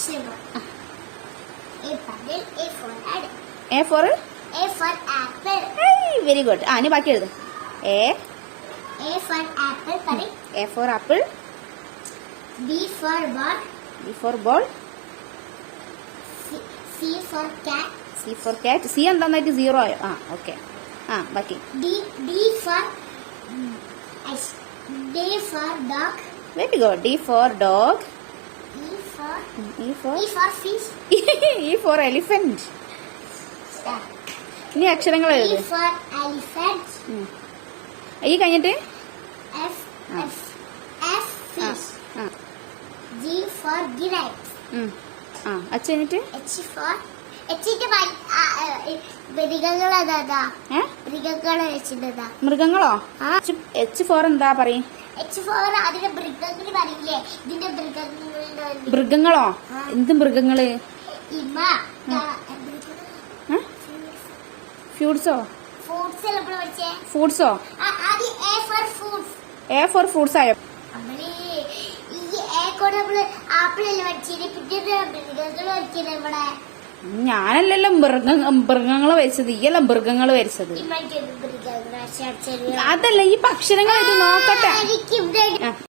അക്ഷരങ്ങൾ A പതിൽ A for add A for for apple. Apple very good ആ ഇനി ബാക്കി എഴുത്. എ എ ഫോർ ആപ്പിൾ പറയും. A for apple B for ball B for ball C for cat C for cat C എന്താന്നായിട്ട് zero ആയോ? ആ okay ആ ബാക്കി. D D for D for dog very good D for dog for E for E for fish E for ഇനി അക്ഷരങ്ങൾ എഴുത്. For elephant ഈ കഴിഞ്ഞിട്ട്? F ആ. എഫ് എഫ് ആ ഫിഷ് ആ. ജി ഫോർ ഗ്രേപ്സ് ഉം. ആ അച്ഛ കഴിഞ്ഞിട്ട് എച്ച് ഫോർ എച്ചിന്റെ അതാ. ഏ? മൃഗങ്ങളെ വെച്ചിട്ടതാ. മൃഗങ്ങളോ? എച്ച് ഫോർ എന്താ പറയും? എച്ച് ഫോർ അതിന്റെ മൃഗങ്ങൾ പറയില്ലേ? ഇതിന്റെ മൃഗങ്ങളുടെ മൃഗങ്ങളോ. എന്ത് മൃഗങ്ങൾ? ഫ്രൂട്ട്സോ ആദ്യം എ ഫോർ ഫ്രൂട്ട്സ് ആയോ? ആപ്പിൾ പഠിച്ചത്? പിന്നെ മൃഗങ്ങൾ പഠിച്ചത് ഇവിടെ ഞാനല്ലല്ലോ മൃഗ മൃഗങ്ങൾ വരച്ചത്. മൃഗങ്ങൾ വരച്ചത്. ഈ അല്ല മൃഗങ്ങൾ അതല്ല ഈ അക്ഷരങ്ങൾ ഇത് നോക്കട്ടെ.